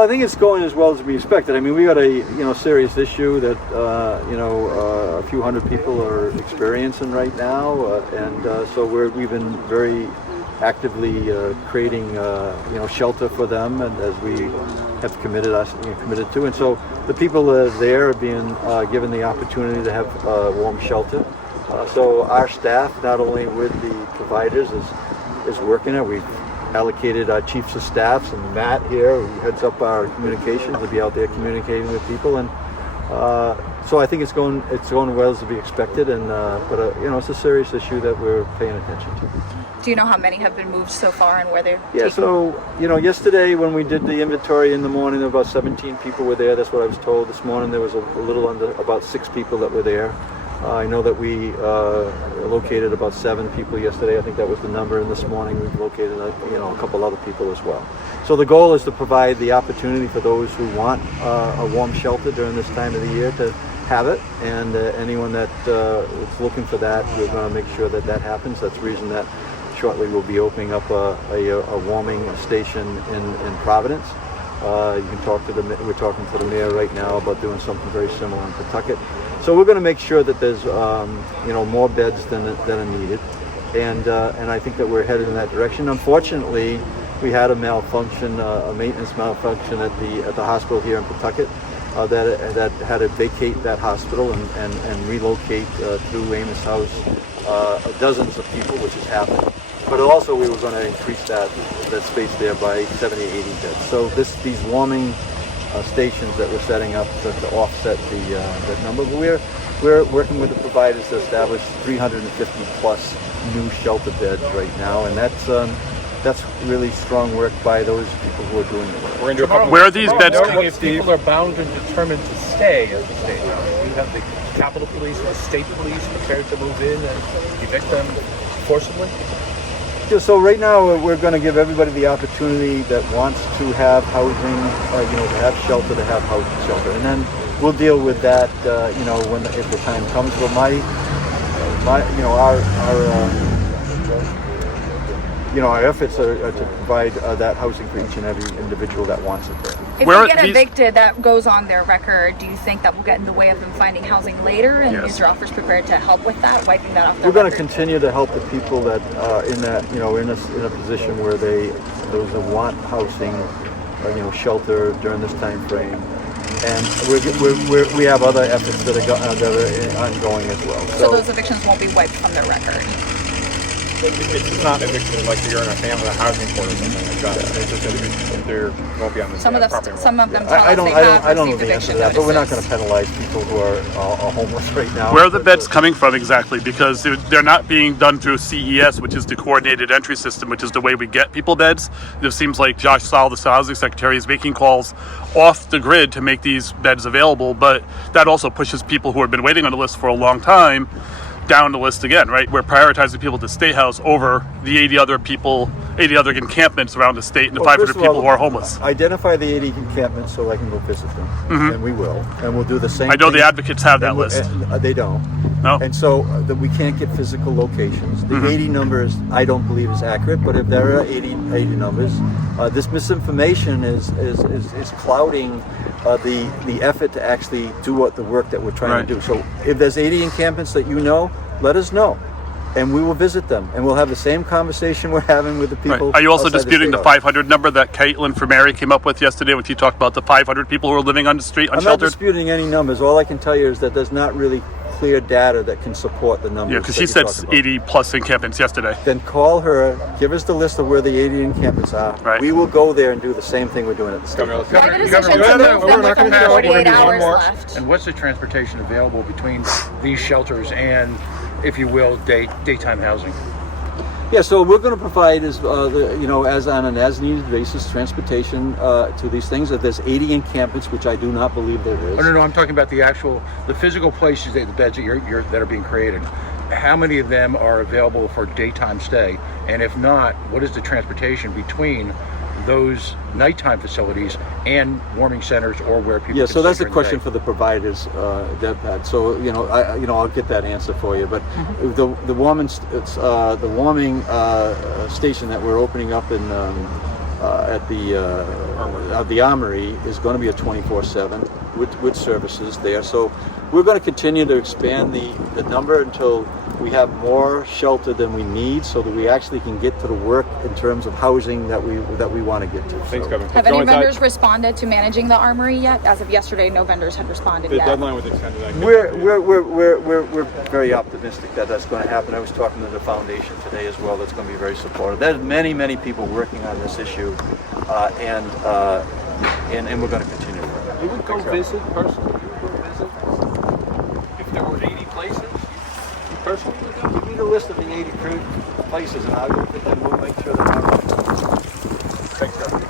Well, I think it's going as well as we expected. I mean, we got a serious issue that a few hundred people are experiencing right now, and so we've been very actively creating shelter for them, and as we have committed to, and so the people that are there are being given the opportunity to have warm shelter. So our staff, not only with the providers, is working it. We've allocated our chiefs of staffs, and Matt here, who heads up our communications, to be out there communicating with people, and so I think it's going well as to be expected, and but it's a serious issue that we're paying attention to. Do you know how many have been moved so far and where they're taken? So yesterday when we did the inventory in the morning, there were about 17 people were there. That's what I was told. This morning there was a little under about 6 people that were there. I know that we located about 7 people yesterday. I think that was the number. And this morning we've located a couple other people as well. So the goal is to provide the opportunity for those who want a warm shelter during this time of the year to have it. And anyone that is looking for that, we're going to make sure that happens. That's the reason that shortly we'll be opening up a warming station in Providence. You can talk to we're talking to the mayor right now about doing something very similar in Pawtucket. So we're going to make sure that there's more beds than are needed, and I think that we're headed in that direction. Unfortunately, we had a malfunction, a maintenance malfunction at the hospital here in Pawtucket that had to vacate that hospital and relocate through Amos House dozens of people, which has happened. But also we were going to increase that space there by 70, 80 beds. So these warming stations that we're setting up to offset that number. But we're working with the providers to establish 350 plus new shelter beds right now, and that's really strong work by those people who are doing the work. We're going to do a couple. Where are these beds coming? If people are bound and determined to stay at the state house, you have the Capitol Police and the state police prepared to move in and evict them forcibly. So right now we're going to give everybody the opportunity that wants to have housing, to have shelter, to have housing shelter, and then we'll deal with that, if the time comes. But our efforts are to provide that housing for each and every individual that wants it there. If you get evicted, that goes on their record. Do you think that will get in the way of them finding housing later? And is your office prepared to help with that, wiping that off their record? We're going to continue to help the people that in a position where those that want housing, shelter during this time frame, and we have other efforts that are ongoing as well. So those evictions won't be wiped from their record. It's not eviction like you're in a family housing court or something like that. It's just there won't be on the property. Some of them tell I don't know the answer to that, but we're not going to to penalize people who are homeless right now. Where are the beds coming from exactly? Because they're not being done through CES, which is the coordinated entry system, which is the way we get people beds. It seems like Josh Saul, the housing secretary, is making calls off the grid to make these beds available, but that also pushes people who have been waiting on the list for a long time down the list again, right? We're prioritizing people to State House over the 80 other encampments around the state and the 500 people who are homeless. Identify the 80 encampments so I can go visit them, and we will. And we'll do the same I know thing. the advocates have that list. They don't. No. And so that we can't get physical locations. The 80 numbers I don't believe is accurate, but if there are 80 numbers, this misinformation is clouding the effort to actually do the work that we're trying to do. So if there's 80 encampments that let us know, and we will visit them, and we'll have the same conversation we're having with the people. Right. Are you also disputing the 500 number that Caitlin from Mary came up with yesterday when she talked about the 500 people who are living on the street unsheltered? I'm not disputing any numbers. All I can tell you is that there's not really clear data that can support the numbers. Yeah, because she said 80 plus encampments yesterday. Then call her, give us the list of where the 80 encampments are. Right. We will go there and do the same thing we're doing at the state. We're not going to 48 hours left. And what's the transportation available between these shelters and, if you will, daytime housing? Yeah, so we're going to provide as on an as-needed basis transportation to these things. If there's 80 encampments, which I do not believe there is. No, I'm talking about the physical places, the beds that are being created. How many of them are available for daytime stay? And if not, what is the transportation between those nighttime facilities and warming centers or where people? Yeah, so that's a question for the providers, Deb. So I'll get that answer for you. But the warming station that we're opening up in the Armory is going to be a 24/7 with services there. So we're going to continue to expand the number until we have more shelter than we need, so that we actually can get to the work in terms of housing that we want to get to. Thanks, So, Kevin. Have any vendors responded to managing the Armory yet? As of yesterday, no vendors had responded The yet. deadline was extended. I think. We're very optimistic that that's going to happen. I was talking to the foundation today as well. That's going to be very supportive. There's many people working on this issue, and we're going to continue to work. You would go visit personally. You would go visit if there were 80 places. You personally would go. Give me the list of the 80 places, and I will, and we'll make sure that. Thanks, Kevin.